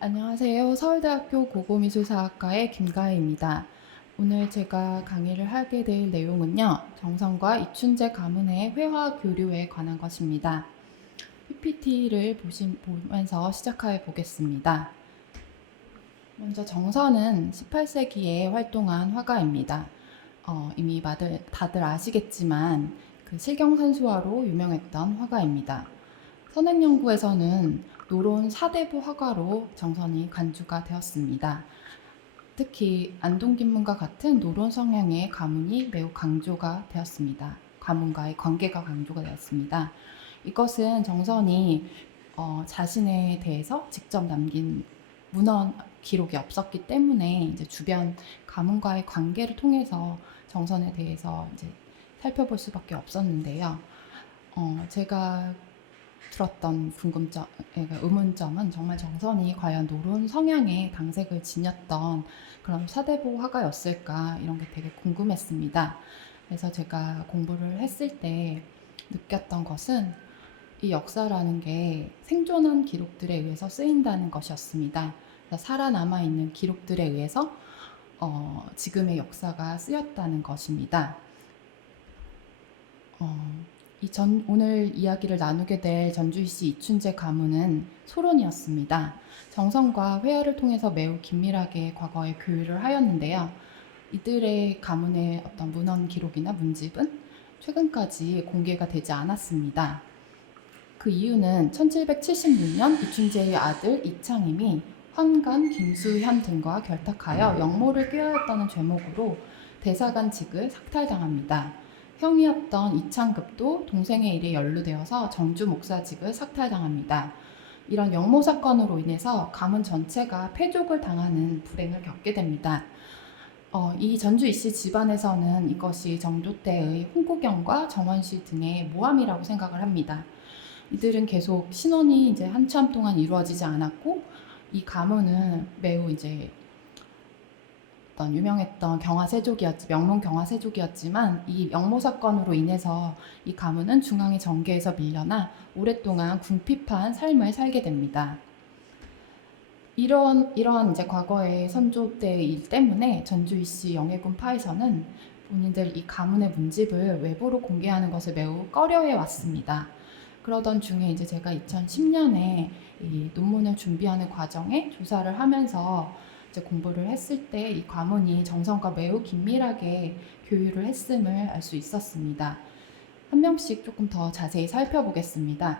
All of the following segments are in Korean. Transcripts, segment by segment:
안녕하세요. 서울대학교 고고미술사학과의 김가혜입니다. 오늘 제가 강의를 하게 될 내용은요. 정선과 이춘재 가문의 회화 교류에 관한 것입니다. PPT를 보면서 시작해 보겠습니다. 먼저 정선은 18세기에 활동한 화가입니다. 이미 다들 아시겠지만 그 실경산수화로 유명했던 화가입니다. 선행연구에서는 노론 사대부 화가로 정선이 간주가 되었습니다. 특히 안동김문과 같은 노론 성향의 가문이 매우 강조가 되었습니다. 가문과의 관계가 강조가 되었습니다. 이것은 정선이 자신에 대해서 직접 남긴 문헌 기록이 없었기 때문에 이제 주변 가문과의 관계를 통해서 정선에 대해서 이제 살펴볼 수밖에 없었는데요. 제가 들었던 의문점은 정말 정선이 과연 노론 성향의 당색을 지녔던 그런 사대부 화가였을까 이런 게 되게 궁금했습니다. 그래서 제가 공부를 했을 때 느꼈던 것은 이 역사라는 게 생존한 기록들에 의해서 쓰인다는 것이었습니다. 살아남아 있는 기록들에 의해서 지금의 역사가 쓰였다는 것입니다. 오늘 이야기를 나누게 될 전주시 이춘재 가문은 소론이었습니다. 정선과 회화를 통해서 매우 긴밀하게 과거에 교류를 하였는데요. 이들의 가문의 어떤 문헌 기록이나 문집은 최근까지 공개가 되지 않았습니다. 그 이유는 1776년 이춘재의 아들 이창임이 환관 김수현 등과 결탁하여 영모를 꾀하였다는 죄목으로 대사관직을 삭탈당합니다. 형이었던 이창급도 동생의 일에 연루되어서 정주 목사직을 삭탈당합니다. 이런 영모 사건으로 인해서 가문 전체가 패족을 당하는 불행을 겪게 됩니다. 이 전주 이씨 집안에서는 이것이 정조 때의 홍구경과 정원실 등의 모함이라고 생각을 합니다. 이들은 계속 신원이 이제 한참 동안 이루어지지 않았고 이 가문은 매우 이제 어떤 유명했던 명문 경화세족이었지만 이 영모 사건으로 인해서 이 가문은 중앙의 정계에서 밀려나 오랫동안 궁핍한 삶을 살게 됩니다. 이러한 이제 과거의 선조 때의 일 때문에 전주이씨 영해군 파에서는 본인들 이 가문의 문집을 외부로 공개하는 것을 매우 꺼려해 왔습니다. 그러던 중에 이제 제가 2010년에 이 논문을 준비하는 과정에 조사를 하면서 이제 공부를 했을 때 이 가문이 정선과 매우 긴밀하게 교류를 했음을 알 수 있었습니다. 한 명씩 조금 더 자세히 살펴보겠습니다.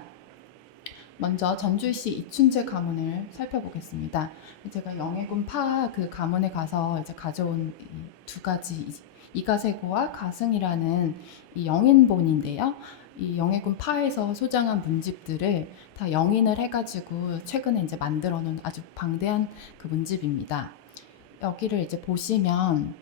먼저 전주시 이춘재 가문을 살펴보겠습니다. 제가 영해군 파 그 가문에 가서 이제 가져온 두 가지 이가세고와 가승이라는 이 영인본인데요. 이 영해군 파에서 소장한 문집들을 다 영인을 해가지고 최근에 이제 만들어 놓은 아주 방대한 그 문집입니다. 여기를 이제 보시면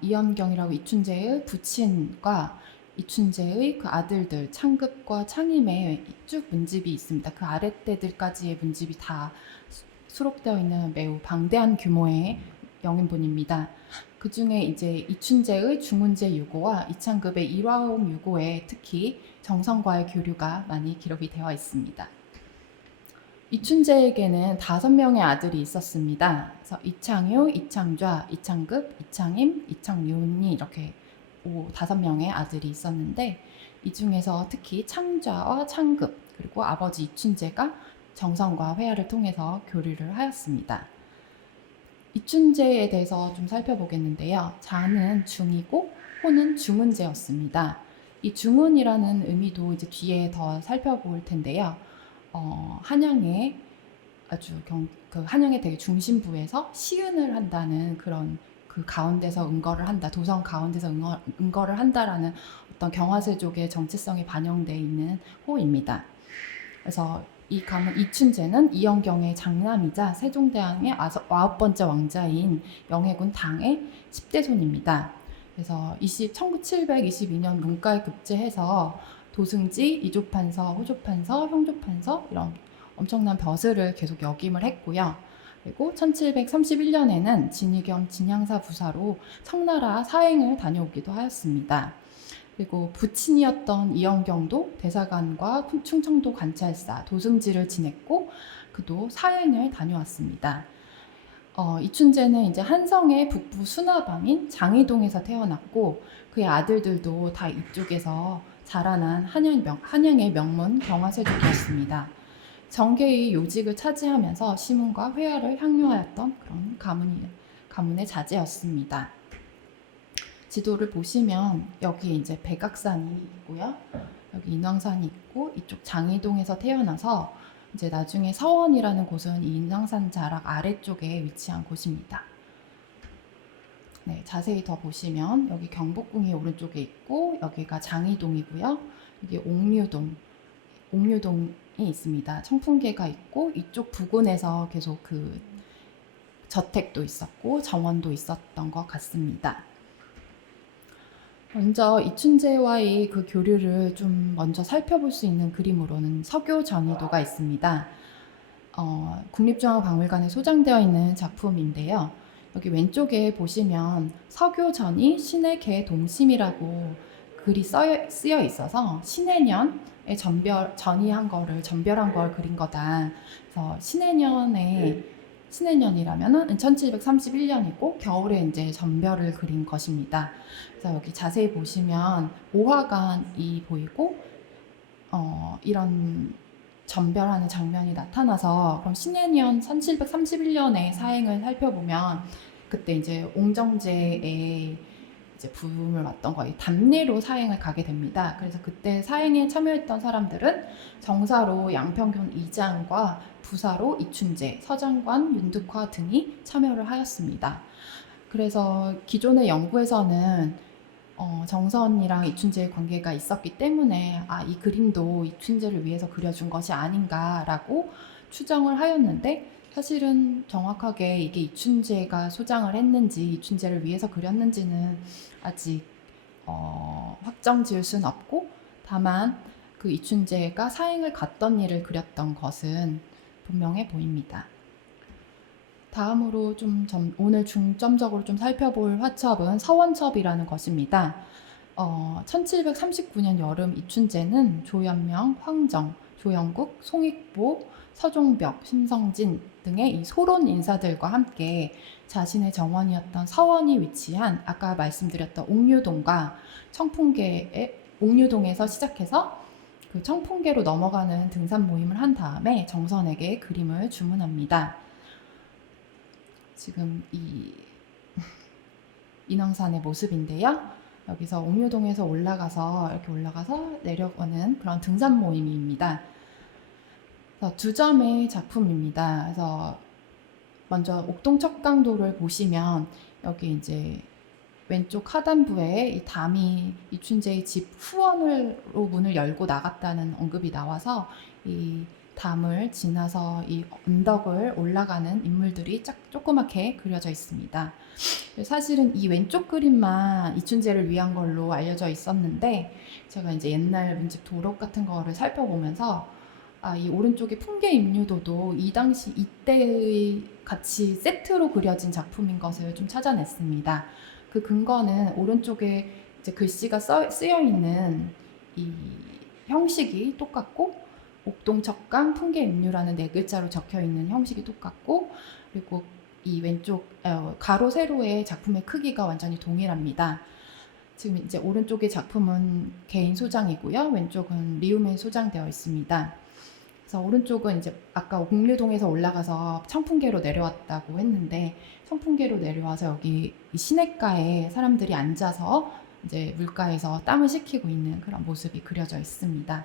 이언경이라고 이춘재의 부친과 이춘재의 그 아들들 창급과 창임의 쭉 문집이 있습니다. 그 아랫대들까지의 문집이 다 수록되어 있는 매우 방대한 규모의 영인본입니다. 그 중에 이제 이춘재의 중훈제 유고와 이창급의 일화홍 유고에 특히 정선과의 교류가 많이 기록이 되어 있습니다. 이춘재에게는 5명의 아들이 있었습니다. 그래서 이창효, 이창좌, 이창급, 이창임, 이창윤이 이렇게 5명의 아들이 있었는데 이 중에서 특히 창좌와 창급 그리고 아버지 이춘재가 정선과 회화를 통해서 교류를 하였습니다. 이춘재에 대해서 좀 살펴보겠는데요. 자는 중이고 호는 중은제였습니다. 이 중은이라는 의미도 이제 뒤에 더 살펴볼 텐데요. 한양의 한양의 되게 중심부에서 시은을 한다는 그런 그 가운데서 응거를 한다, 도성 가운데서 응거를 한다라는 어떤 경화세족의 정체성이 반영되어 있는 호입니다. 그래서 이 가문 이춘재는 이영경의 장남이자 세종대왕의 9번째 왕자인 영해군 당의 10대 손입니다. 그래서 1722년 문과에 급제해서 도승지, 이조판서, 호조판서, 형조판서 이런 엄청난 벼슬을 계속 역임을 했고요. 그리고 1731년에는 진의겸 진양사 부사로 청나라 사행을 다녀오기도 하였습니다. 그리고 부친이었던 이영경도 대사관과 충청도 관찰사, 도승지를 지냈고 그도 사행을 다녀왔습니다. 이춘재는 이제 한성의 북부 수나방인 장이동에서 태어났고 그의 아들들도 다 이쪽에서 자라난 한양의 명문 경화세족이었습니다. 정계의 요직을 차지하면서 시문과 회화를 향유하였던 그런 가문의 자제였습니다. 지도를 보시면 여기 이제 백악산이 있고요. 여기 인왕산이 있고 이쪽 장이동에서 태어나서 이제 나중에 서원이라는 곳은 이 인왕산 자락 아래쪽에 위치한 곳입니다. 네, 자세히 더 보시면 여기 경복궁이 오른쪽에 있고 여기가 장이동이고요. 여기 옥류동이 있습니다. 청풍계가 있고 이쪽 부근에서 계속 그 저택도 있었고 정원도 있었던 것 같습니다. 먼저 이춘재와의 그 교류를 좀 먼저 살펴볼 수 있는 그림으로는 서교전이도가 있습니다. 국립중앙박물관에 소장되어 있는 작품인데요. 여기 왼쪽에 보시면 서교전이 신의 개 동심이라고 글이 쓰여 있어서 신해년에 전이한 거를 전별한 걸 그린 거다. 그래서 신해년이라면은 1731년이고 겨울에 이제 전별을 그린 것입니다. 그래서 여기 자세히 보시면 오화관이 보이고 이런 전별하는 장면이 나타나서 그럼 신해년 1731년의 사행을 살펴보면 그때 이제 옹정제의 이제 부음을 왔던 거예요. 담례로 사행을 가게 됩니다. 그래서 그때 사행에 참여했던 사람들은 정사로 양평균 이장과 부사로 이춘재, 서장관, 윤득화 등이 참여를 하였습니다. 그래서 기존의 연구에서는 정선이랑 이춘재의 관계가 있었기 때문에 이 그림도 이춘재를 위해서 그려준 것이 아닌가라고 추정을 하였는데 사실은 정확하게 이게 이춘재가 소장을 했는지 이춘재를 위해서 그렸는지는 아직 확정 지을 수는 없고 다만 그 이춘재가 사행을 갔던 일을 그렸던 것은 분명해 보입니다. 다음으로 오늘 중점적으로 좀 살펴볼 화첩은 서원첩이라는 것입니다. 1739년 여름 이춘재는 조연명, 황정, 조영국, 송익보, 서종벽, 심성진 등의 이 소론 인사들과 함께 자신의 정원이었던 서원이 위치한 아까 말씀드렸던 옥류동과 옥류동에서 시작해서 그 청풍계로 넘어가는 등산 모임을 한 다음에 정선에게 그림을 주문합니다. 지금 이 인왕산의 모습인데요. 여기서 옥류동에서 이렇게 올라가서 내려오는 그런 등산 모임입니다. 그래서 두 점의 작품입니다. 그래서 먼저 옥동 척강도를 보시면 여기 이제 왼쪽 하단부에 이 담이 이춘재의 집 후원으로 문을 열고 나갔다는 언급이 나와서 이 담을 지나서 이 언덕을 올라가는 인물들이 조그맣게 그려져 있습니다. 사실은 이 왼쪽 그림만 이춘재를 위한 걸로 알려져 있었는데 제가 이제 옛날 문집 도록 같은 거를 살펴보면서 이 오른쪽에 풍계 임류도도 이 당시 이때의 같이 세트로 그려진 작품인 것을 좀 찾아냈습니다. 그 근거는 오른쪽에 이제 글씨가 쓰여 있는 이 형식이 똑같고 옥동척강 풍계임류라는 네 글자로 적혀 있는 형식이 똑같고 그리고 이 왼쪽 가로 세로의 작품의 크기가 완전히 동일합니다. 지금 이제 오른쪽의 작품은 개인 소장이고요. 왼쪽은 리움에 소장되어 있습니다. 그래서 오른쪽은 이제 아까 옥류동에서 올라가서 청풍계로 내려왔다고 했는데 청풍계로 내려와서 여기 이 시냇가에 사람들이 앉아서 이제 물가에서 땀을 식히고 있는 그런 모습이 그려져 있습니다.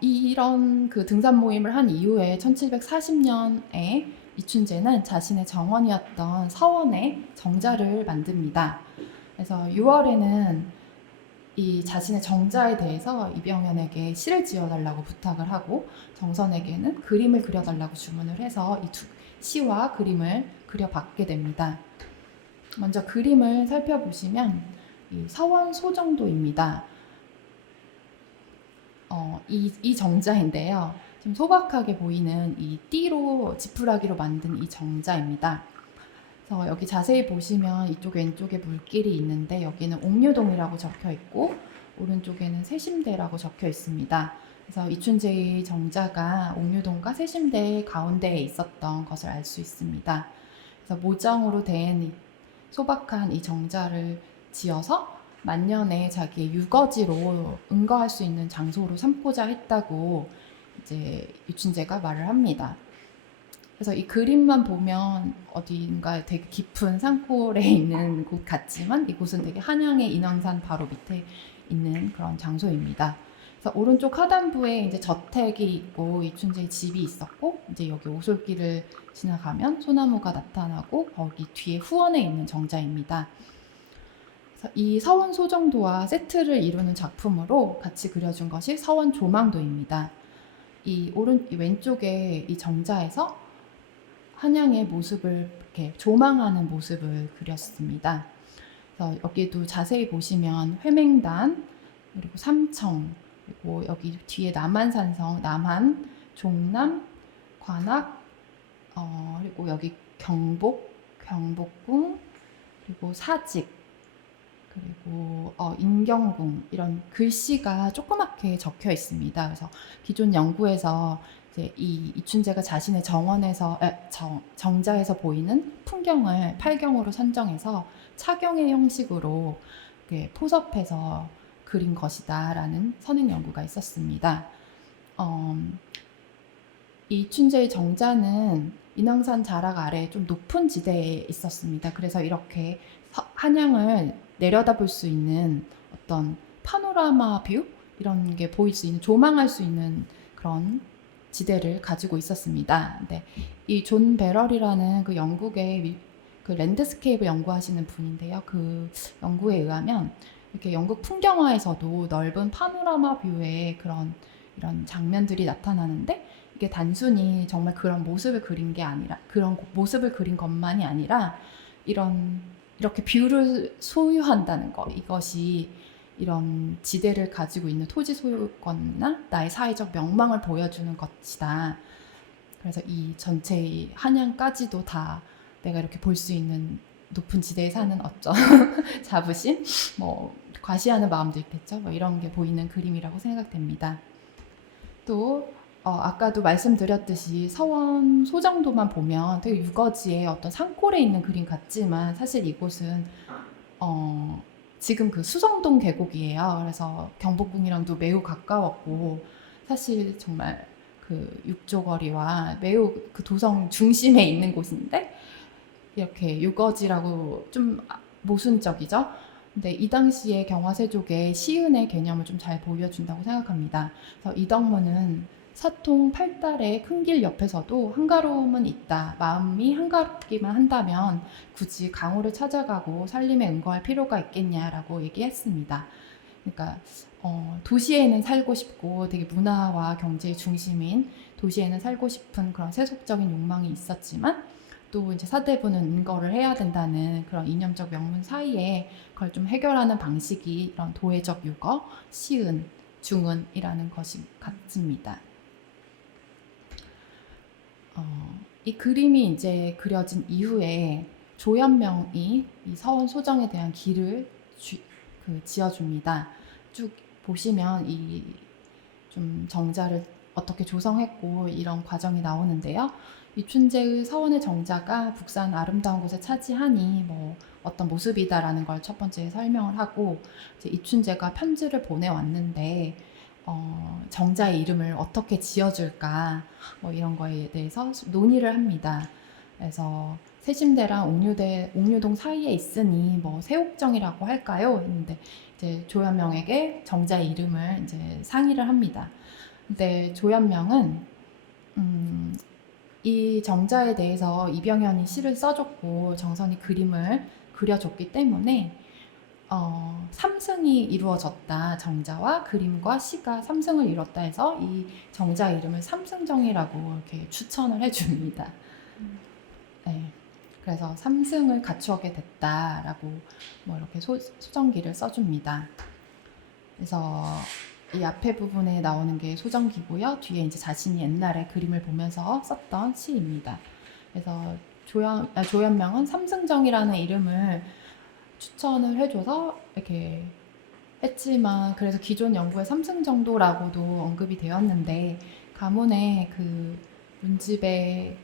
이런 그 등산 모임을 한 이후에 1740년에 이춘재는 자신의 정원이었던 서원에 정자를 만듭니다. 그래서 6월에는 이 자신의 정자에 대해서 이병현에게 시를 지어달라고 부탁을 하고 정선에게는 그림을 그려달라고 주문을 해서 이 두 시와 그림을 그려받게 됩니다. 먼저 그림을 살펴보시면 이 서원 소정도입니다. 이 정자인데요. 좀 소박하게 보이는 이 띠로 지푸라기로 만든 이 정자입니다. 그래서 여기 자세히 보시면 이쪽 왼쪽에 물길이 있는데 여기는 옥류동이라고 적혀 있고 오른쪽에는 세심대라고 적혀 있습니다. 그래서 이춘재의 정자가 옥류동과 세심대 가운데에 있었던 것을 알 수 있습니다. 그래서 모장으로 된 소박한 이 정자를 지어서 만년에 자기의 유거지로 응거할 수 있는 장소로 삼고자 했다고 이제 이춘재가 말을 합니다. 그래서 이 그림만 보면 어딘가 되게 깊은 산골에 있는 곳 같지만 이곳은 되게 한양의 인왕산 바로 밑에 있는 그런 장소입니다. 그래서 오른쪽 하단부에 이제 저택이 있고 이춘재의 집이 있었고 이제 여기 오솔길을 지나가면 소나무가 나타나고 거기 뒤에 후원에 있는 정자입니다. 그래서 이 서원 소정도와 세트를 이루는 작품으로 같이 그려준 것이 서원 조망도입니다. 이 왼쪽에 이 정자에서 한양의 모습을 이렇게 조망하는 모습을 그렸습니다. 그래서 여기도 자세히 보시면 회맹단 그리고 삼청 그리고 여기 뒤에 남한산성, 남한, 종남, 관악 그리고 여기 경복궁 그리고 사직 그리고 인경궁 이런 글씨가 조그맣게 적혀 있습니다. 그래서 기존 연구에서 이제 이 이춘재가 자신의 정자에서 보이는 풍경을 팔경으로 선정해서 차경의 형식으로 포섭해서 그린 것이다라는 선행 연구가 있었습니다. 이 이춘재의 정자는 인왕산 자락 아래 좀 높은 지대에 있었습니다. 그래서 이렇게 한양을 내려다볼 수 있는 어떤 파노라마 뷰 이런 게 보일 수 있는 조망할 수 있는 그런 지대를 가지고 있었습니다. 근데 이 존 베럴이라는 그 영국의 그 랜드스케이프 연구하시는 분인데요. 그 연구에 의하면 이렇게 영국 풍경화에서도 넓은 파노라마 뷰의 이런 장면들이 나타나는데 이게 단순히 정말 그런 모습을 그린 게 아니라 그런 모습을 그린 것만이 아니라 이렇게 뷰를 소유한다는 것 이것이 이런 지대를 가지고 있는 토지 소유권이나 나의 사회적 명망을 보여주는 것이다. 그래서 이 전체의 한양까지도 다 내가 이렇게 볼 수 있는 높은 지대에 사는 어떤 자부심, 뭐 과시하는 마음도 있겠죠. 뭐 이런 게 보이는 그림이라고 생각됩니다. 또 아까도 말씀드렸듯이 서원 소정도만 보면 되게 유거지의 어떤 산골에 있는 그림 같지만 사실 이곳은 지금 그 수성동 계곡이에요. 그래서 경복궁이랑도 매우 가까웠고 사실 정말 그 육조거리와 매우 그 도성 중심에 있는 곳인데 이렇게 유거지라고 좀 모순적이죠. 근데 이 당시에 경화세족의 시은의 개념을 좀 잘 보여준다고 생각합니다. 그래서 이덕무는 사통 8달의 큰 길 옆에서도 한가로움은 있다. 마음이 한가롭기만 한다면 굳이 강호를 찾아가고 살림에 응거할 필요가 있겠냐라고 얘기했습니다. 그러니까 도시에는 살고 싶고 되게 문화와 경제의 중심인 도시에는 살고 싶은 그런 세속적인 욕망이 있었지만 또 이제 사대부는 은거를 해야 된다는 그런 이념적 명문 사이에 그걸 좀 해결하는 방식이 이런 도회적 유거, 시은, 중은이라는 것이 같습니다. 이 그림이 이제 그려진 이후에 조현명이 이 서원 소정에 대한 길을 지어줍니다. 쭉 보시면 이 좀 정자를 어떻게 조성했고 이런 과정이 나오는데요. 이춘재의 서원의 정자가 북산 아름다운 곳에 차지하니 뭐 어떤 모습이다라는 걸 첫 번째 설명을 하고 이제 이춘재가 편지를 보내왔는데 정자의 이름을 어떻게 지어줄까 뭐 이런 거에 대해서 논의를 합니다. 그래서 세심대랑 옥류동 사이에 있으니 뭐 세옥정이라고 할까요? 했는데 이제 조현명에게 정자의 이름을 이제 상의를 합니다. 근데 조현명은 이 정자에 대해서 이병현이 시를 써줬고 정선이 그림을 그려줬기 때문에 3승이 이루어졌다. 정자와 그림과 시가 3승을 이뤘다 해서 이 정자 이름을 삼승정이라고 이렇게 추천을 해줍니다. 네. 그래서 3승을 갖추게 됐다라고 뭐 이렇게 소정기를 써줍니다. 그래서 이 앞에 부분에 나오는 게 소정기고요. 뒤에 이제 자신이 옛날에 그림을 보면서 썼던 시입니다. 그래서 조현명은 삼승정이라는 이름을 추천을 해줘서 이렇게 했지만, 그래서 기존 연구에 삼승정도라고도 언급이 되었는데, 가문의 그 문집에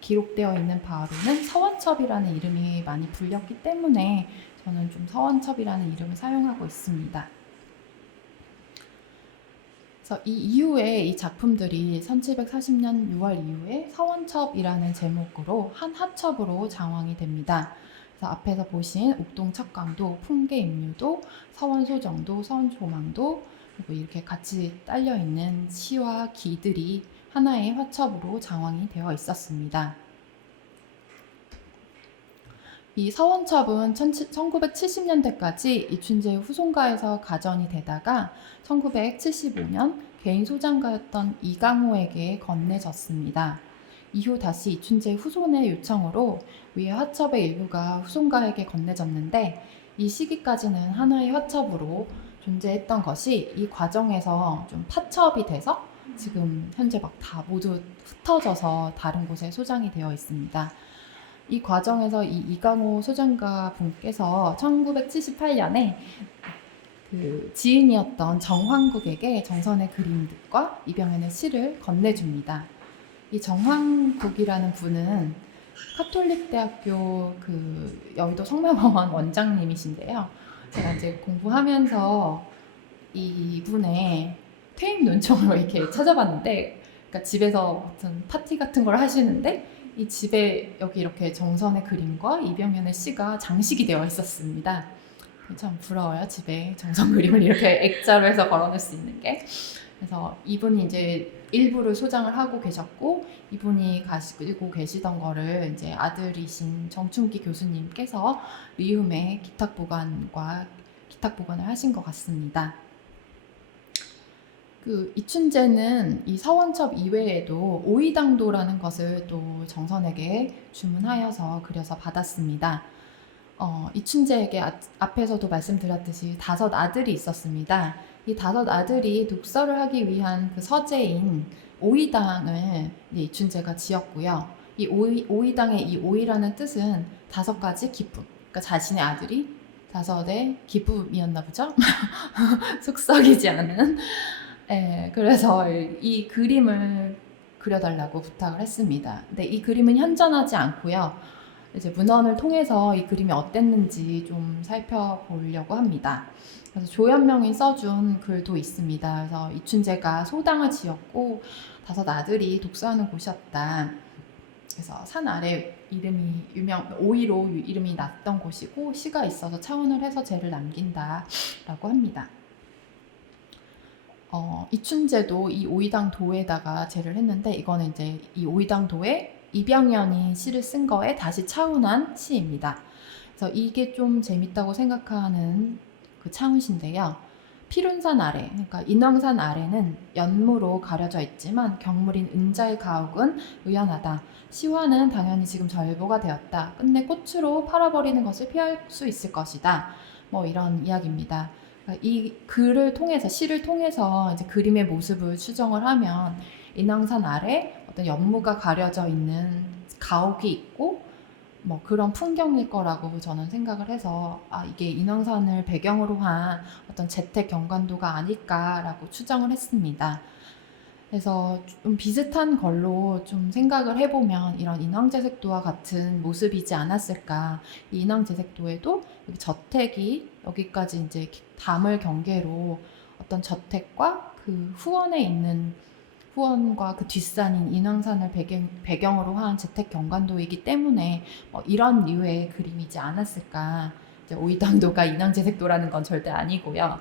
기록되어 있는 바로는 서원첩이라는 이름이 많이 불렸기 때문에 저는 좀 서원첩이라는 이름을 사용하고 있습니다. 그래서 이 이후에 이 작품들이 1740년 6월 이후에 서원첩이라는 제목으로 한 하첩으로 장황이 됩니다. 그래서 앞에서 보신 옥동척강도, 풍계임류도, 서원소정도, 서원조망도, 그리고 이렇게 같이 딸려 있는 시와 기들이 하나의 화첩으로 장황이 되어 있었습니다. 이 서원첩은 1970년대까지 이춘재의 후손가에서 가전이 되다가 1975년 개인 소장가였던 이강호에게 건네졌습니다. 이후 다시 이춘재의 후손의 요청으로 위의 화첩의 일부가 후손가에게 건네졌는데, 이 시기까지는 하나의 화첩으로 존재했던 것이 이 과정에서 좀 파첩이 돼서 지금 현재 막 다 모두 흩어져서 다른 곳에 소장이 되어 있습니다. 이 과정에서 이 이강호 소장가 분께서 1978년에 그 지인이었던 정황국에게 정선의 그림과 이병현의 시를 건네줍니다. 이 정황국이라는 분은 카톨릭대학교 그 여의도 성매병원 원장님이신데요. 제가 이제 공부하면서 이분의 퇴임 논청으로 이렇게 찾아봤는데, 그러니까 집에서 무슨 파티 같은 걸 하시는데 이 집에 여기 이렇게 정선의 그림과 이병현의 시가 장식이 되어 있었습니다. 참 부러워요. 집에 정선 그림을 이렇게 액자로 해서 걸어놓을 수 있는 게. 그래서 이분이 이제 일부를 소장을 하고 계셨고, 이분이 가지고 계시던 거를 이제 아들이신 정춘기 교수님께서 리움에 기탁 보관을 하신 것 같습니다. 그 이춘재는 이 서원첩 이외에도 오이당도라는 것을 또 정선에게 주문하여서 그려서 받았습니다. 이춘재에게 앞에서도 말씀드렸듯이 5 아들이 있었습니다. 이 5 아들이 독서를 하기 위한 그 서재인 오이당을 이춘재가 지었고요. 이 오이당의 이 오이라는 뜻은 5가지 기쁨, 그러니까 자신의 아들이 5의 기쁨이었나 보죠? 속썩이지 않은. 네, 그래서 이 그림을 그려달라고 부탁을 했습니다. 근데 이 그림은 현존하지 않고요. 이제 문헌을 통해서 이 그림이 어땠는지 좀 살펴보려고 합니다. 그래서 조현명이 써준 글도 있습니다. 그래서 이춘재가 소당을 지었고 5 아들이 독서하는 곳이었다. 그래서 산 아래 이름이 오이로 이름이 났던 곳이고 시가 있어서 차원을 해서 죄를 남긴다라고 합니다. 이춘재도 이 오이당 도에다가 제를 했는데, 이거는 이제 이 오이당 도에 이병현이 시를 쓴 거에 다시 차운한 시입니다. 그래서 이게 좀 재밌다고 생각하는 그 차운시인데요. 피룬산 아래, 그러니까 인왕산 아래는 연무로 가려져 있지만 경물인 은자의 가옥은 의연하다. 시화는 당연히 지금 절보가 되었다. 끝내 꽃으로 팔아버리는 것을 피할 수 있을 것이다. 뭐 이런 이야기입니다. 이 글을 통해서, 시를 통해서 이제 그림의 모습을 추정을 하면 인왕산 아래 어떤 연무가 가려져 있는 가옥이 있고 뭐 그런 풍경일 거라고 저는 생각을 해서, 이게 인왕산을 배경으로 한 어떤 재택 경관도가 아닐까라고 추정을 했습니다. 그래서 좀 비슷한 걸로 좀 생각을 해보면 이런 인왕제색도와 같은 모습이지 않았을까. 이 인왕제색도에도 저택이 여기까지 이제 담을 경계로 어떤 저택과 그 후원에 있는 후원과 그 뒷산인 인왕산을 배경으로 한 재택 경관도이기 때문에 이런 류의 그림이지 않았을까. 이제 오이당도가 인왕제색도라는 건 절대 아니고요.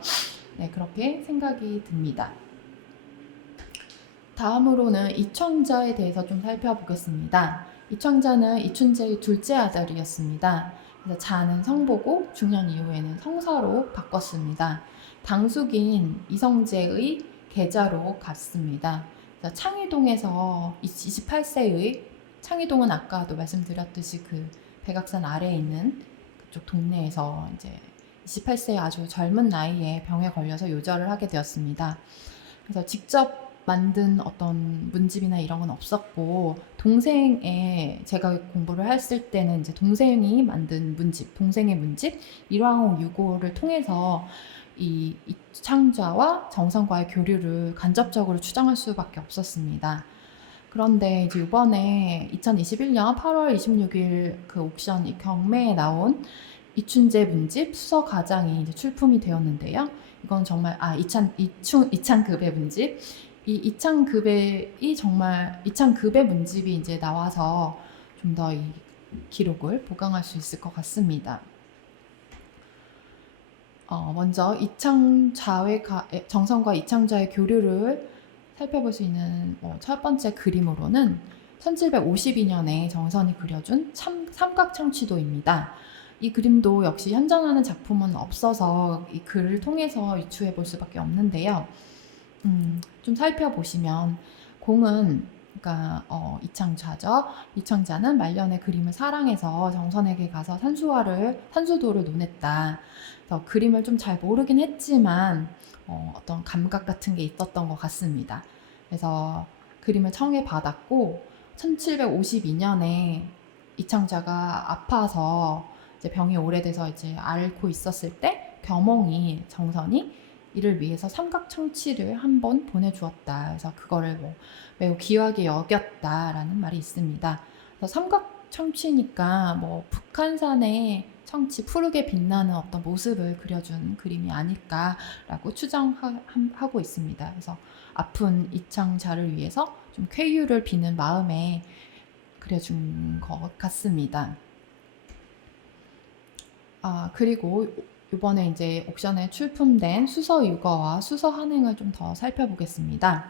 네, 그렇게 생각이 듭니다. 다음으로는 이청자에 대해서 좀 살펴보겠습니다. 이청자는 이춘재의 둘째 아들이었습니다. 그래서 자는 성보고 중년 이후에는 성사로 바꿨습니다. 당숙인 이성재의 계자로 갔습니다. 그래서 창의동에서 28세의, 창의동은 아까도 말씀드렸듯이 그 백악산 아래에 있는 그쪽 동네에서 이제 28세의 아주 젊은 나이에 병에 걸려서 요절을 하게 되었습니다. 그래서 직접 만든 어떤 문집이나 이런 건 없었고, 동생의, 제가 공부를 했을 때는 이제 동생이 만든 문집, 동생의 문집, 일왕홍 유고를 통해서 이 이창자와 정선과의 교류를 간접적으로 추정할 수밖에 없었습니다. 그런데 이제 이번에 2021년 8월 26일 그 옥션 이 경매에 나온 이춘재 문집 수서 가장이 이제 출품이 되었는데요. 이건 정말 이창급의 문집. 이 이창급의 문집이 이제 나와서 좀 더 이 기록을 보강할 수 있을 것 같습니다. 먼저 정선과 이창자의 교류를 살펴볼 수 있는 첫 번째 그림으로는 1752년에 정선이 그려준 삼각청취도입니다. 이 그림도 역시 현존하는 작품은 없어서 이 글을 통해서 유추해 볼 수밖에 없는데요. 좀 살펴보시면 공은 그러니까 이창자죠. 이창자는 말년에 그림을 사랑해서 정선에게 가서 산수도를 논했다. 그래서 그림을 좀 잘 모르긴 했지만 어떤 감각 같은 게 있었던 것 같습니다. 그래서 그림을 청해 받았고 1752년에 이창자가 아파서 이제 병이 오래돼서 이제 앓고 있었을 때 겸홍이 정선이 이를 위해서 삼각청치를 한번 보내주었다. 그래서 그거를 매우 귀하게 여겼다라는 말이 있습니다. 그래서 삼각청치니까 북한산의 청치 푸르게 빛나는 어떤 모습을 그려준 그림이 아닐까라고 추정하고 있습니다. 그래서 아픈 이창자를 위해서 좀 쾌유를 비는 마음에 그려준 것 같습니다. 그리고 이번에 이제 옥션에 출품된 수서 유거와 수서 한행을 좀 더 살펴보겠습니다.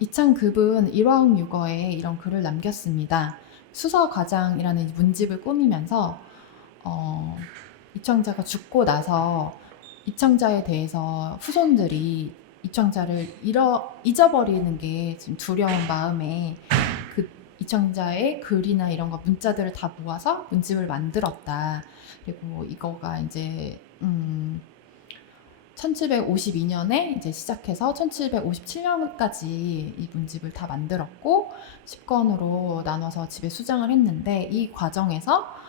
이창급은 일화홍 유거에 이런 글을 남겼습니다. 수서 가장이라는 문집을 꾸미면서 이창자가 죽고 나서 이창자에 대해서 후손들이 이창자를 잊어버리는 게 지금 두려운 마음에 그 이창자의 글이나 이런 거 문자들을 다 모아서 문집을 만들었다. 그리고 이거가 이제 1752년에 이제 시작해서 1757년까지 이 문집을 다 만들었고 10권으로 나눠서 집에 수장을 했는데 이 과정에서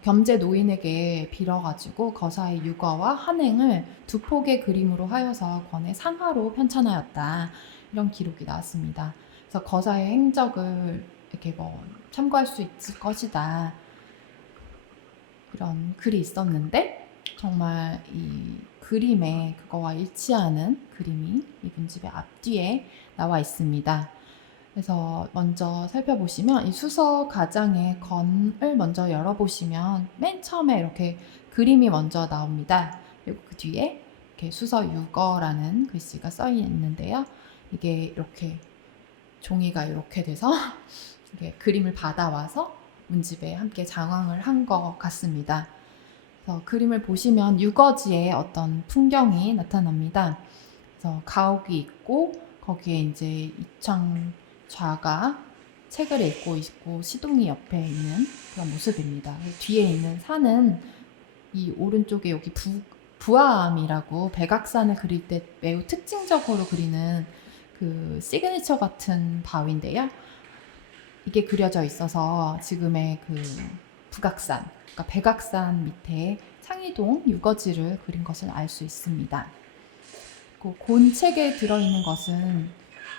겸재 노인에게 빌어가지고 거사의 유거와 한행을 두 폭의 그림으로 하여서 권의 상하로 편찬하였다. 이런 기록이 나왔습니다. 그래서 거사의 행적을 이렇게 참고할 수 있을 것이다. 이런 글이 있었는데 정말 이 그림에 그거와 일치하는 그림이 이 문집의 앞뒤에 나와 있습니다. 그래서 먼저 살펴보시면 이 수서 가장의 건을 먼저 열어보시면 맨 처음에 이렇게 그림이 먼저 나옵니다. 그리고 그 뒤에 이렇게 수서 유거라는 글씨가 써 있는데요. 이게 이렇게 종이가 이렇게 돼서 이게 그림을 받아와서 문집에 함께 장황을 한 것 같습니다. 그래서 그림을 보시면 유거지의 어떤 풍경이 나타납니다. 그래서 가옥이 있고 거기에 이제 이창자가 책을 읽고 있고 시동이 옆에 있는 그런 모습입니다. 뒤에 있는 산은 이 오른쪽에 여기 부암이라고 백악산을 그릴 때 매우 특징적으로 그리는 그 시그니처 같은 바위인데요. 이게 그려져 있어서 지금의 그 북악산, 그러니까 백악산 밑에 창의동 유거지를 그린 것을 알 수 있습니다. 곤책에 들어있는 것은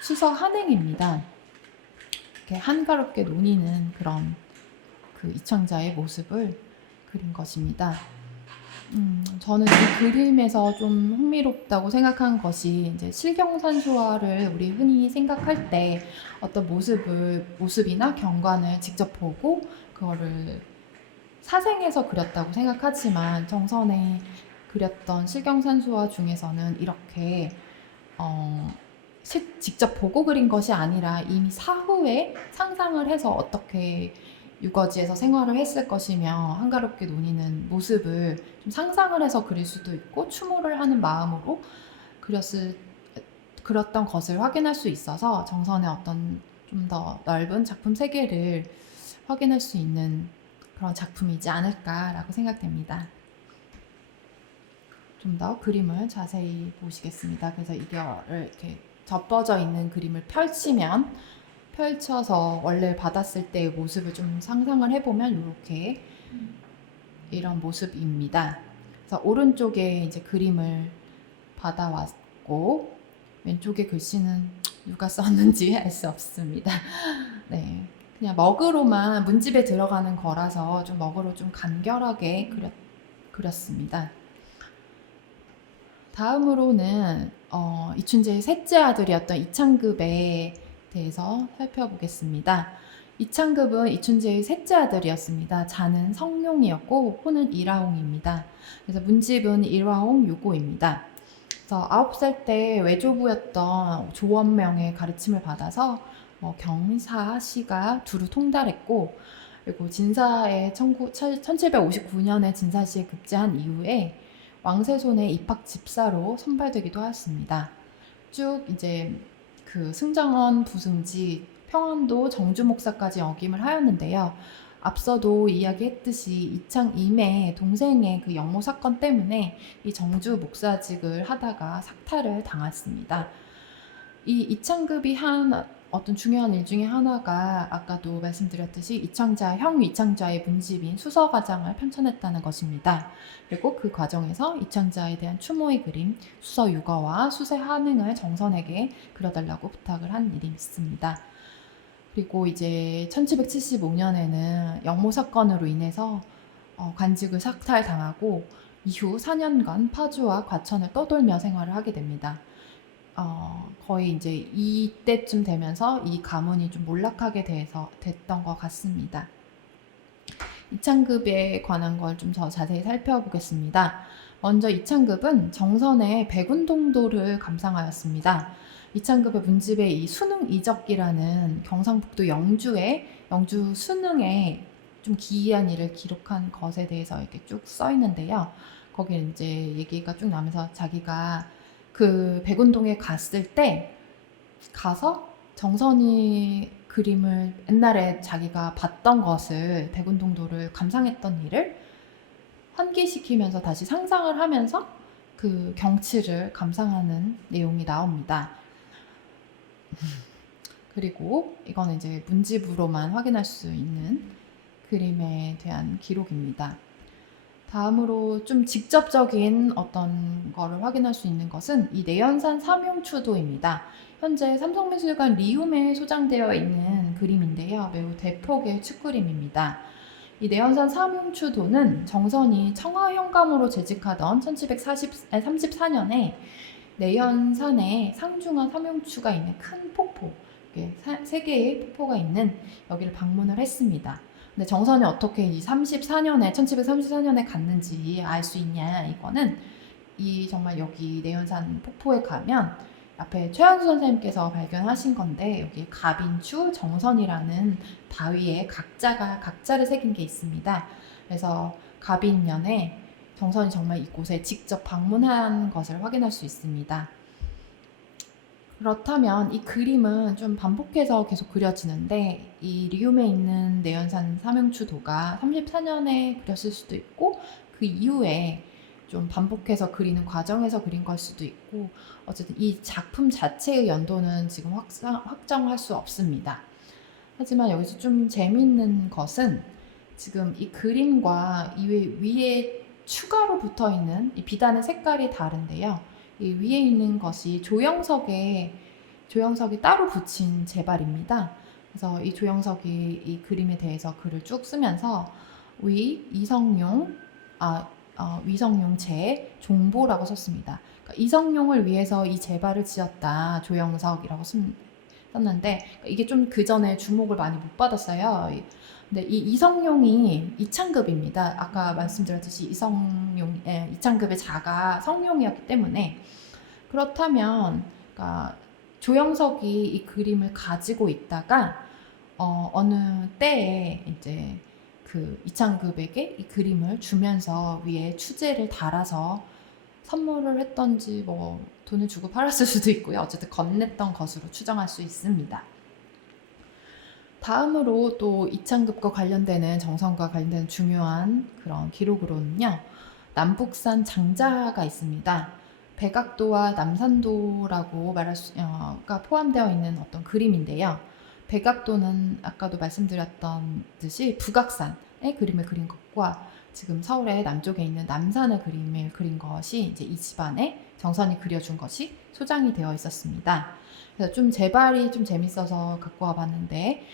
수서 한행입니다. 이렇게 한가롭게 논이는 그런 그 이창자의 모습을 그린 것입니다. 저는 이 그림에서 좀 흥미롭다고 생각한 것이 이제 실경산수화를 우리 흔히 생각할 때 어떤 모습이나 경관을 직접 보고 그거를 사생해서 그렸다고 생각하지만 정선에 그렸던 실경산수화 중에서는 이렇게 직접 보고 그린 것이 아니라 이미 사후에 상상을 해서 어떻게 유거지에서 생활을 했을 것이며 한가롭게 논이는 모습을 좀 상상을 해서 그릴 수도 있고 추모를 하는 마음으로 그렸던 것을 확인할 수 있어서 정선의 어떤 좀 더 넓은 작품 세계를 확인할 수 있는 그런 작품이지 않을까라고 생각됩니다. 좀 더 그림을 자세히 보시겠습니다. 그래서 이거를 이렇게 접어져 있는 그림을 펼쳐서 원래 받았을 때의 모습을 좀 상상을 해보면 이렇게 이런 모습입니다. 그래서 오른쪽에 이제 그림을 받아왔고 왼쪽의 글씨는 누가 썼는지 알 수 없습니다. 네, 그냥 먹으로만 문집에 들어가는 거라서 좀 먹으로 좀 간결하게 그렸습니다. 다음으로는 이춘재의 셋째 아들이었던 이창급에 대해서 살펴보겠습니다. 이창급은 이춘재의 셋째 아들이었습니다. 자는 성룡이었고 호는 일화홍입니다. 그래서 문집은 일화홍 유고입니다. 그래서 9살 때 외조부였던 조원명의 가르침을 받아서 경사시가 두루 통달했고, 그리고 진사에 1759년에 진사시에 급제한 이후에 왕세손의 입학 집사로 선발되기도 하였습니다. 쭉 이제 그 승정원 부승지, 평안도 정주 목사까지 역임을 하였는데요. 앞서도 이야기했듯이 이창임의 동생의 그 영모 사건 때문에 이 정주 목사직을 하다가 삭탈을 당했습니다. 이 이창급이 한 어떤 중요한 일 중에 하나가 아까도 말씀드렸듯이 형 이창자의 문집인 수서가장을 편찬했다는 것입니다. 그리고 그 과정에서 이창자에 대한 추모의 그림 수서유거와 수세한흥을 정선에게 그려달라고 부탁을 한 일이 있습니다. 그리고 이제 1775년에는 영모 사건으로 인해서 관직을 삭탈당하고 이후 4년간 파주와 과천을 떠돌며 생활을 하게 됩니다. 거의 이제 이때쯤 되면서 이 가문이 좀 몰락하게 됐던 것 같습니다. 이창급에 관한 걸 좀 더 자세히 살펴보겠습니다. 먼저 이창급은 정선의 백운동도를 감상하였습니다. 이창급의 문집에 이 수능이적기라는 경상북도 영주 수능에 좀 기이한 일을 기록한 것에 대해서 이렇게 쭉 써 있는데요. 거기에 이제 얘기가 쭉 나면서 자기가 그 백운동에 갔을 때 가서 정선이 그림을 옛날에 자기가 봤던 것을 백운동도를 감상했던 일을 환기시키면서 다시 상상을 하면서 그 경치를 감상하는 내용이 나옵니다. 그리고 이거는 이제 문집으로만 확인할 수 있는 그림에 대한 기록입니다. 다음으로 좀 직접적인 어떤 거를 확인할 수 있는 것은 이 내연산 삼용추도입니다. 현재 삼성미술관 리움에 소장되어 있는 그림인데요. 매우 대폭의 축그림입니다. 이 내연산 삼용추도는 정선이 청하현감으로 재직하던 1734년에 내연산에 상중한 삼용추가 있는 큰 폭포, 세 개의 폭포가 있는 여기를 방문을 했습니다. 근데 정선이 어떻게 이 1734년에 갔는지 알 수 있냐, 이거는 정말 여기 내연산 폭포에 가면 앞에 최한수 선생님께서 발견하신 건데, 여기 가빈추 정선이라는 바위에 각자를 새긴 게 있습니다. 그래서 가빈년에 정선이 정말 이곳에 직접 방문한 것을 확인할 수 있습니다. 그렇다면 이 그림은 좀 반복해서 계속 그려지는데, 이 리움에 있는 내연산 삼용추도가 34년에 그렸을 수도 있고 그 이후에 좀 반복해서 그리는 과정에서 그린 걸 수도 있고, 어쨌든 이 작품 자체의 연도는 지금 확정할 수 없습니다. 하지만 여기서 좀 재미있는 것은 지금 이 그림과 위에 추가로 붙어있는 이 비단의 색깔이 다른데요. 이 위에 있는 것이 조영석이 따로 붙인 제발입니다. 그래서 이 조영석이 이 그림에 대해서 글을 쭉 쓰면서 이성용 제 종보라고 썼습니다. 그러니까 이성용을 위해서 이 제발을 지었다, 조영석이라고 썼는데, 이게 좀 그 전에 주목을 많이 못 받았어요. 근데 이 이성용이 이창급입니다. 아까 말씀드렸듯이 이창급의 자가 성룡이었기 때문에. 그렇다면 그러니까 조영석이 이 그림을 가지고 있다가 어느 때에 이제 그 이창급에게 이 그림을 주면서 위에 추제를 달아서 선물을 했던지 뭐 돈을 주고 팔았을 수도 있고요. 어쨌든 건넸던 것으로 추정할 수 있습니다. 다음으로 또 이창급과 관련되는 정선과 관련되는 중요한 그런 기록으로는요, 남북산 장자가 있습니다. 백악도와 남산도라고 가 포함되어 있는 어떤 그림인데요. 백악도는 아까도 말씀드렸던 듯이 북악산의 그림을 그린 것과 지금 서울의 남쪽에 있는 남산의 그림을 그린 것이 이제 이 집안에 정선이 그려준 것이 소장이 되어 있었습니다. 그래서 좀 제발이 좀 재밌어서 갖고 와봤는데,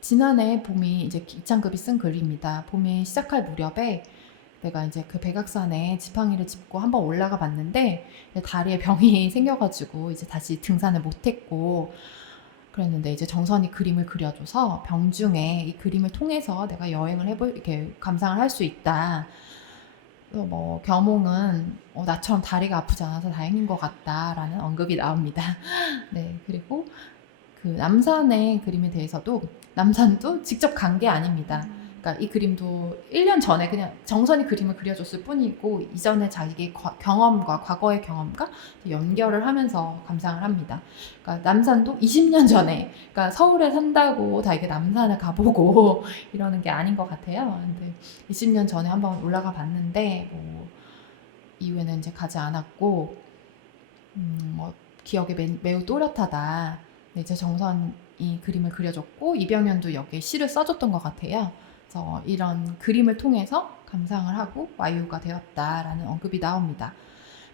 지난해 봄이 이제 이창급이 쓴 글입니다. 봄이 시작할 무렵에 내가 이제 그 백악산에 지팡이를 짚고 한번 올라가 봤는데 다리에 병이 생겨가지고 이제 다시 등산을 못했고 그랬는데 이제 정선이 그림을 그려줘서 병중에 이 그림을 통해서 내가 여행을 이렇게 감상을 할 수 있다. 뭐 겸홍은 나처럼 다리가 아프지 않아서 다행인 것 같다라는 언급이 나옵니다. 네, 그리고 그 남산의 그림에 대해서도 남산도 직접 간 게 아닙니다. 그러니까 이 그림도 1년 전에 그냥 정선이 그림을 그려줬을 뿐이고 이전에 자기의 경험과 과거의 경험과 연결을 하면서 감상을 합니다. 그러니까 남산도 20년 전에, 그러니까 서울에 산다고 다 이게 남산을 가보고 이러는 게 아닌 것 같아요. 근데 20년 전에 한번 올라가 봤는데 뭐 이후에는 이제 가지 않았고 뭐 기억에 매우 또렷하다. 이제 정선이 그림을 그려줬고 이병현도 여기에 시를 써줬던 것 같아요. 그래서 이런 그림을 통해서 감상을 하고 와유가 되었다라는 언급이 나옵니다.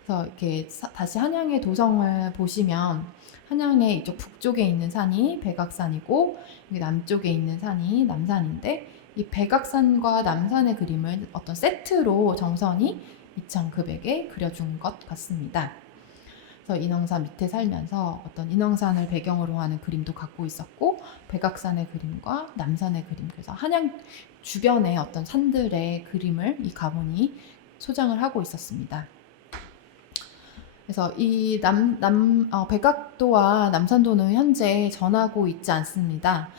그래서 이렇게 다시 한양의 도성을 보시면 한양의 이쪽 북쪽에 있는 산이 백악산이고 남쪽에 있는 산이 남산인데 이 백악산과 남산의 그림을 어떤 세트로 정선이 이창급에게 그려준 것 같습니다. 그래서 인왕산 밑에 살면서 어떤 인왕산을 배경으로 하는 그림도 갖고 있었고 백악산의 그림과 남산의 그림, 그래서 한양 주변의 어떤 산들의 그림을 이 가문이 소장을 하고 있었습니다. 그래서 이 백악도와 남산도는 현재 전하고 있지 않습니다.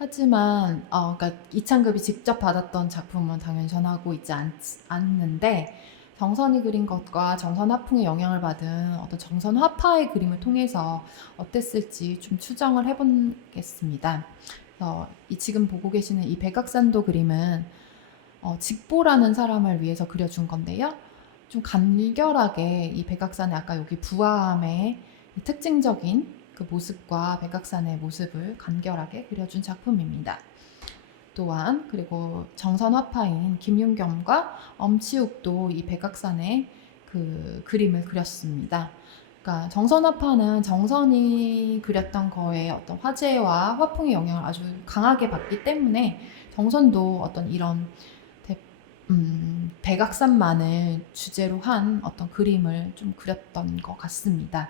하지만 그러니까 이창급이 직접 받았던 작품은 당연히 전하고 있지 않는데 정선이 그린 것과 정선 화풍의 영향을 받은 어떤 정선 화파의 그림을 통해서 어땠을지 좀 추정을 해보겠습니다. 그래서 지금 보고 계시는 이 백악산도 그림은 직보라는 사람을 위해서 그려준 건데요. 좀 간결하게 이 백악산의 아까 여기 부화함의 특징적인 그 모습과 백악산의 모습을 간결하게 그려준 작품입니다. 또한 그리고 정선 화파인 김윤겸과 엄치욱도 이 백악산의 그 그림을 그렸습니다. 그러니까 정선 화파는 정선이 그렸던 거에 어떤 화재와 화풍의 영향을 아주 강하게 받기 때문에 정선도 어떤 이런 백악산만을 주제로 한 어떤 그림을 좀 그렸던 것 같습니다.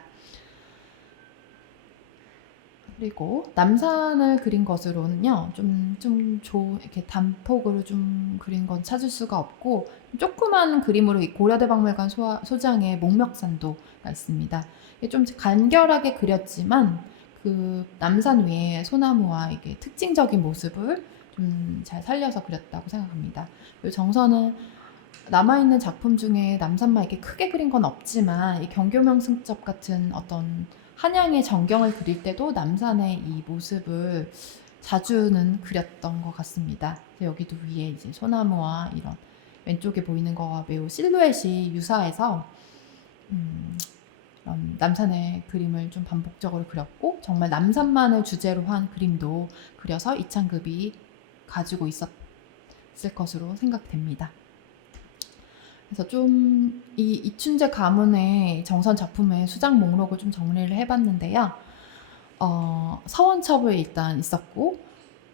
그리고 남산을 그린 것으로는요, 이렇게 단폭으로 좀 그린 건 찾을 수가 없고, 조그만 그림으로 이 고려대박물관 소장의 목멱산도가 있습니다. 좀 간결하게 그렸지만, 그 남산 위에 소나무와 이게 특징적인 모습을 좀 잘 살려서 그렸다고 생각합니다. 그리고 정선은 남아있는 작품 중에 남산만 이렇게 크게 그린 건 없지만, 이 경교명승접 같은 어떤 한양의 전경을 그릴 때도 남산의 이 모습을 자주는 그렸던 것 같습니다. 여기도 위에 이제 소나무와 이런 왼쪽에 보이는 거와 매우 실루엣이 유사해서 남산의 그림을 좀 반복적으로 그렸고 정말 남산만을 주제로 한 그림도 그려서 이창급이 가지고 있었을 것으로 생각됩니다. 그래서 좀 이 이춘재 가문의 정선 작품의 수장 목록을 좀 정리를 해봤는데요. 서원첩을 일단 있었고,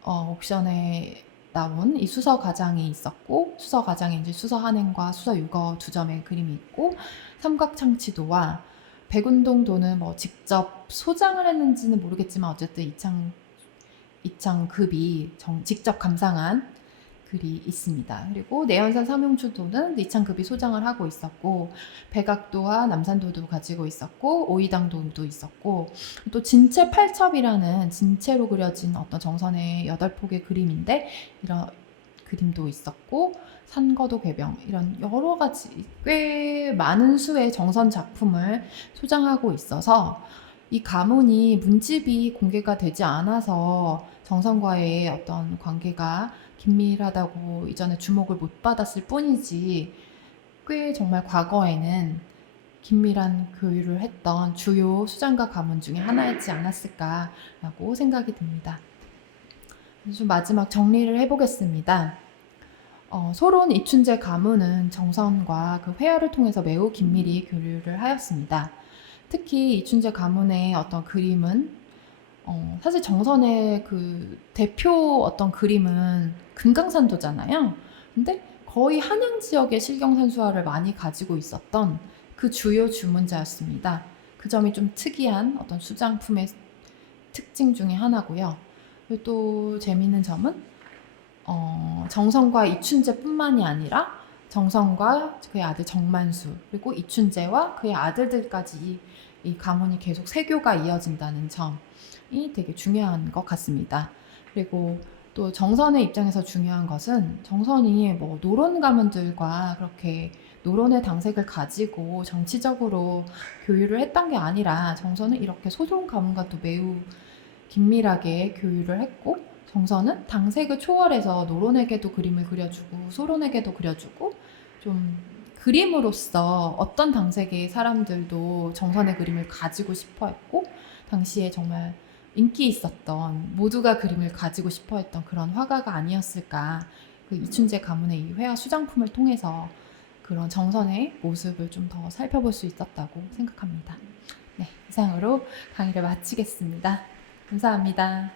옥션에 나온 이 수서가장이 있었고, 수서가장에 이제 수서한행과 수서유거 두 점의 그림이 있고, 삼각창치도와 백운동도는 뭐 직접 소장을 했는지는 모르겠지만 어쨌든 이창급이 직접 감상한 글이 있습니다. 그리고 내연산 삼용추도는 이창급이 소장을 하고 있었고 백악도와 남산도도 가지고 있었고 오이당도도 있었고 또 진체 팔첩이라는 진체로 그려진 어떤 정선의 8폭의 그림인데 이런 그림도 있었고 산거도 궤병 이런 여러 가지 꽤 많은 수의 정선 작품을 소장하고 있어서 이 가문이 문집이 공개가 되지 않아서 정선과의 어떤 관계가 긴밀하다고 이전에 주목을 못 받았을 뿐이지 꽤 정말 과거에는 긴밀한 교류를 했던 주요 수장과 가문 중에 하나이지 않았을까라고 생각이 듭니다. 좀 마지막 정리를 해보겠습니다. 소론 이춘재 가문은 정선과 그 회화를 통해서 매우 긴밀히 교류를 하였습니다. 특히 이춘재 가문의 어떤 그림은 사실 정선의 그 대표 어떤 그림은 금강산도잖아요. 근데 거의 한양 지역의 실경산수화를 많이 가지고 있었던 그 주요 주문자였습니다. 그 점이 좀 특이한 어떤 수장품의 특징 중에 하나고요. 그리고 또 재미있는 점은 정선과 이춘재뿐만이 아니라 정선과 그의 아들 정만수 그리고 이춘재와 그의 아들들까지 이 가문이 계속 세교가 이어진다는 점이 되게 중요한 것 같습니다. 그리고 또 정선의 입장에서 중요한 것은 정선이 뭐 노론 가문들과 그렇게 노론의 당색을 가지고 정치적으로 교류를 했던 게 아니라 정선은 이렇게 소송 가문과도 매우 긴밀하게 교류를 했고 정선은 당색을 초월해서 노론에게도 그림을 그려주고 소론에게도 그려주고 좀 그림으로써 어떤 당색의 사람들도 정선의 그림을 가지고 싶어 했고 당시에 정말 인기 있었던 모두가 그림을 가지고 싶어 했던 그런 화가가 아니었을까. 그 이춘재 가문의 이 회화 수장품을 통해서 그런 정선의 모습을 좀 더 살펴볼 수 있었다고 생각합니다. 네, 이상으로 강의를 마치겠습니다. 감사합니다.